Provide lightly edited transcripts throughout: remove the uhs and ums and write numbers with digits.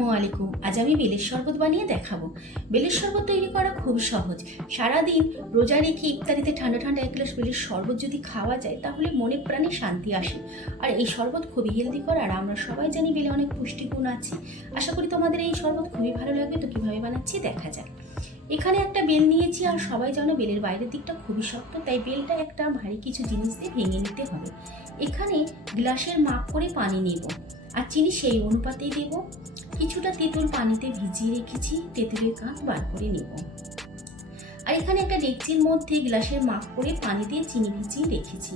আসসালামু আলাইকুম। আজ আমি বেলের শরবত বানিয়ে দেখাবো। বেলের শরবত তৈরি করা খুব সহজ। সারাদিন রোজা রেখে ইফতারিতে ঠান্ডা ঠান্ডা এক গ্লাস বেলের শরবত যদি খাওয়া যায় তাহলে মনে প্রাণে শান্তি আসে। আর এই শরবত খুবই হেলদি আর আমরা সবাই জানি বেলে অনেক পুষ্টিগুণ আছে। আশা করি তোমাদের এই শরবত খুবই ভালো লাগবে। তো কীভাবে বানাচ্ছি দেখা যাক। এখানে একটা বেল নিয়েছি, আর সবাই জানো বেলের বাইরের দিকটা খুবই শক্ত, তাই বেলটা একটা ভারী কিছু জিনিস দিয়ে ভেঙে নিতে হবে। এখানে গ্লাসের মাপ করে পানি নেব, আর চিনি সেই অনুপাতেই দেব। কিছুটা তেঁতুল পানিতে ভিজিয়ে রেখেছি, তেঁতুলের কাঁচ বার করে নেব। আর এখানে একটা ডেকচির মধ্যে গ্লাসের মাপ করে পানি দিয়ে চিনি ভিজিয়ে রেখেছি।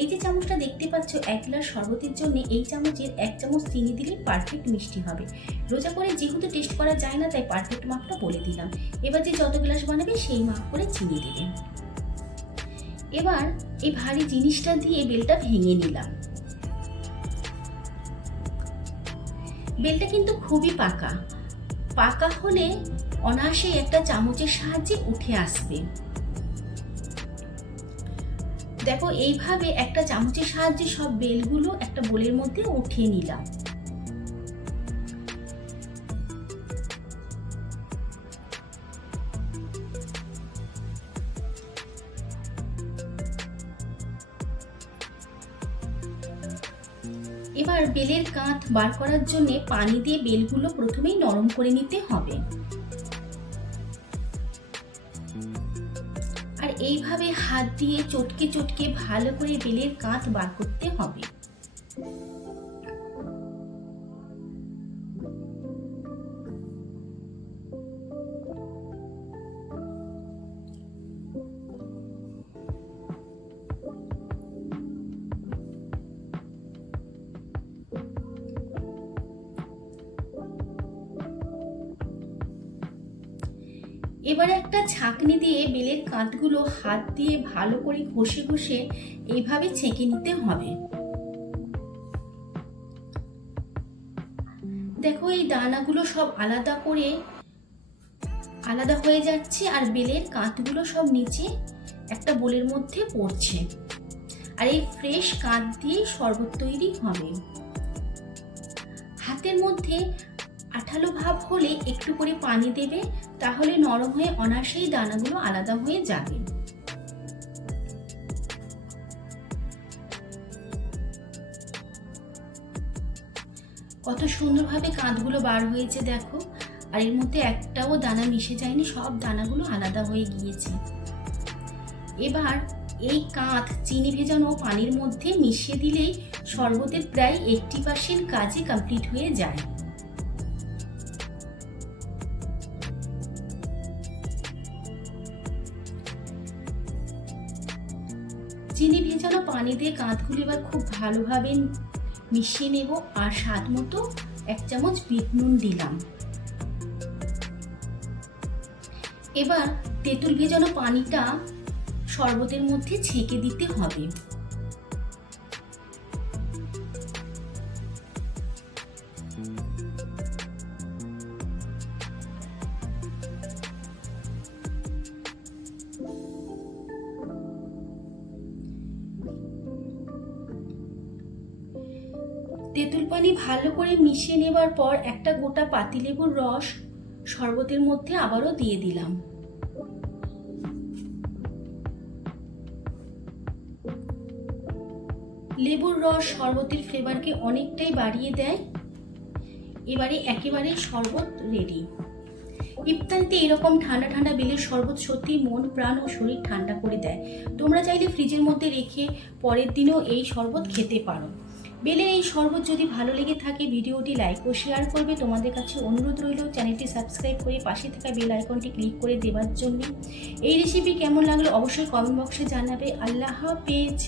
এই যে চামচটা দেখতে পাচ্ছ, এক গ্লাস শরবতের জন্য এই চামচের 1 চামচ চিনি দিলে পারফেক্ট মিষ্টি হবে। রোজা করে যেহেতু টেস্ট করা যায় না, তাই পারফেক্ট মাপটা বলে দিলাম। এবার যে যত গ্লাস বানাবে সেই মাপ করে চিনি দেবেন। এবার এই ভারী জিনিসটা দিয়ে বেলটা ভেঙে নিলাম। বেলটা কিন্তু খুবই পাকা পাকা হলে অনায়াসে একটা চামচের সাহায্যে উঠে আসবে। দেখো, এইভাবে একটা চামচের সাহায্যে সব বেলগুলো একটা বোলের মধ্যে উঠিয়ে নিলাম। এবার বেলের কাঁধ বার করার জন্য পানি দিয়ে বেলগুলো প্রথমেই নরম করে নিতে হবে। আর এইভাবে হাত দিয়ে চটকে চটকে ভালো করে বেলের কাঁধ বার করতে হবে। এবারে একটা ছাঁকনি দিয়ে বেলের কাঁধগুলো হাত দিয়ে ভালো করে ঘষে ঘষে এইভাবে ছেঁকে নিতে হবে। দেখো, এই দানাগুলো সব আলাদা হয়ে যাচ্ছে, আর বেলের কাঁধগুলো সব নিচে একটা বোলের মধ্যে পড়ছে। আর এই ফ্রেশ কাঁধ দিয়ে শরবত তৈরি হবে। হাতের মধ্যে আঠালো ভাব হলে একটু করে পানি দেবে, তাহলে নরম হয়ে অনায়াসেই দানাগুলো আলাদা হয়ে যাবে। কত সুন্দরভাবে কাঁধগুলো বার হয়েছে দেখো। আর এর মধ্যে একটাও দানা মিশে যায়নি, সব দানাগুলো আলাদা হয়ে গিয়েছে। এবার এই কাঁধ চিনি ভেজানো পানির মধ্যে মিশিয়ে দিলেই শরবতের প্রায় 80% কাজই কমপ্লিট হয়ে যায়। চিনি ভেজানো পানি দিয়ে কাঁধগুলি এবার খুব ভালোভাবে মিশিয়ে নেব। আর স্বাদ মতো 1 চামচ বিট নুন দিলাম। এবার তেঁতুল ভেজানো পানিটা শরবতের মধ্যে ছেঁকে দিতে হবে। তেঁতুল পানি ভালো করে মিশিয়ে নেবার পর একটা গোটা পাতিলেবুর রস শরবতের মধ্যে আবারও দিয়ে দিলাম। লেবুর রস শরবতের ফ্লেভারকে অনেকটাই বাড়িয়ে দেয়। এবারে একেবারে শরবত রেডি। ইফতারিতে এরকম ঠান্ডা ঠান্ডা বেলের শরবত সত্যি মন প্রাণ ও শরীর ঠান্ডা করে দেয়। তোমরা চাইলে ফ্রিজের মধ্যে রেখে পরের দিনও এই শরবত খেতে পারো। বেলের এই শরবত যদি ভালো লেগে থাকে ভিডিওটি লাইক ও শেয়ার করবে। তোমাদের কাছে অনুরোধ রইল চ্যানেলটি সাবস্ক্রাইব করে পাশে থাকা বেল আইকনটি ক্লিক করে দেওয়ার জন্য। এই রেসিপি কেমন লাগলো অবশ্যই কমেন্ট বক্সে জানাবে। আল্লাহ হাফেজ।